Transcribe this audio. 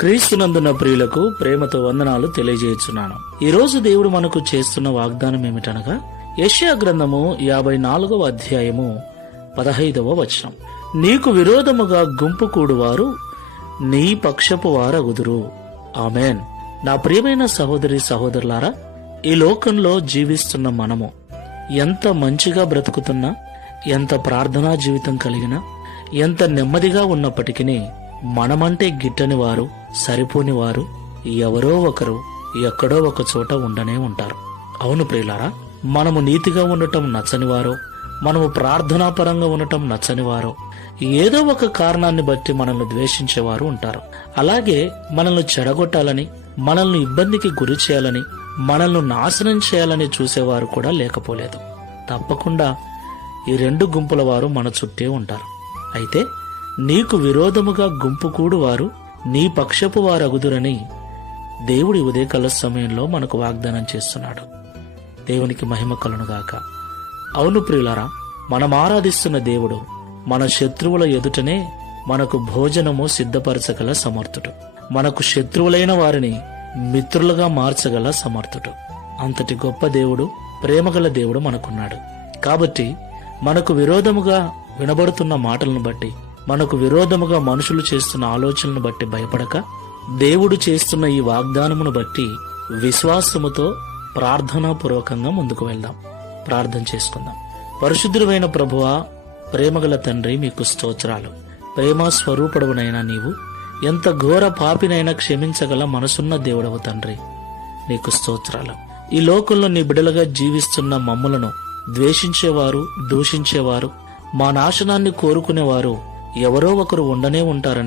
క్రీస్తునందున ప్రియులకు ప్రేమతో వందనాలు తెలియజేస్తున్నాను. ఈ రోజు దేవుడు మనకు చేస్తున్న వాగ్దానం ఏమిటనగా యెషయా గ్రంథము 54వ అధ్యాయము 15వ వచనం. నీకు విరోధముగా గుంపు కూడువారు నీ పక్షపు వారగుదురు. ఆమెన్. నా ప్రియమైన సహోదరి సహోదరులారా, ఈ లోకంలో జీవిస్తున్న మనము ఎంత మంచిగా బ్రతుకుతున్నా, ఎంత ప్రార్థనా జీవితం కలిగినా, ఎంత నెమ్మదిగా ఉన్నప్పటికీ మనమంటే గిట్టని వారు, సరిపోని వారు ఎవరో ఒకరు ఎక్కడో ఒక చోట ఉండనే ఉంటారు. అవును ప్రియులారా, మనము నీతిగా ఉండటం నచ్చనివారో, మనము ప్రార్థనాపరంగా ఉండటం నచ్చనివారో, ఏదో ఒక కారణాన్ని బట్టి మనల్ని ద్వేషించేవారు ఉంటారు. అలాగే మనల్ని చెడగొట్టాలని, మనల్ని ఇబ్బందికి గురి చేయాలని, మనల్ని నాశనం చేయాలని చూసేవారు కూడా లేకపోలేదు. తప్పకుండా ఈ రెండు గుంపుల వారు మన చుట్టే ఉంటారు. అయితే నీకు విరోధముగా గుంపు కూడు వారు నీ పక్షపు వారగుదురని దేవుడి ఉదయకాల సమయంలో మనకు వాగ్దానం చేస్తున్నాడు. దేవునికి మహిమ కలుగునుగాక. అవును ప్రియులారా, మనం ఆరాధిస్తున్న దేవుడు మన శత్రువుల ఎదుటనే మనకు భోజనము సిద్ధపరచగల సమర్థుడు. మనకు శత్రువులైన వారిని మిత్రులుగా మార్చగల సమర్థుడు. అంతటి గొప్ప దేవుడు, ప్రేమగల దేవుడు మనకున్నాడు. కాబట్టి మనకు విరోధముగా వినబడుతున్న మాటలను బట్టి, మనకు విరోధముగా మనుషులు చేస్తున్న ఆలోచనలను బట్టి భయపడక, దేవుడు చేస్తున్న ఈ వాగ్దానమును బట్టి విశ్వాసముతో ప్రార్థనాపూర్వకంగా ముందుకు వెళ్దాం. ప్రార్థన చేసుకుందాం. పరిశుద్ధుడైన ప్రభువా, ప్రేమగల తండ్రి, మీకు స్తోత్రాలు. ప్రేమ స్వరూపుడవునైనా నీవు ఎంత ఘోర పాపినైనా క్షమించగల మనసున్న దేవుడవు తండ్రి, నీకు స్తోత్రాలు. ఈ లోకంలో నీ బిడ్డలుగా జీవిస్తున్న మమ్ములను ద్వేషించేవారు, దూషించేవారు, మా నాశనాన్ని కోరుకునేవారు ఎవరో ఒకరు ఉండనే ఉంటారని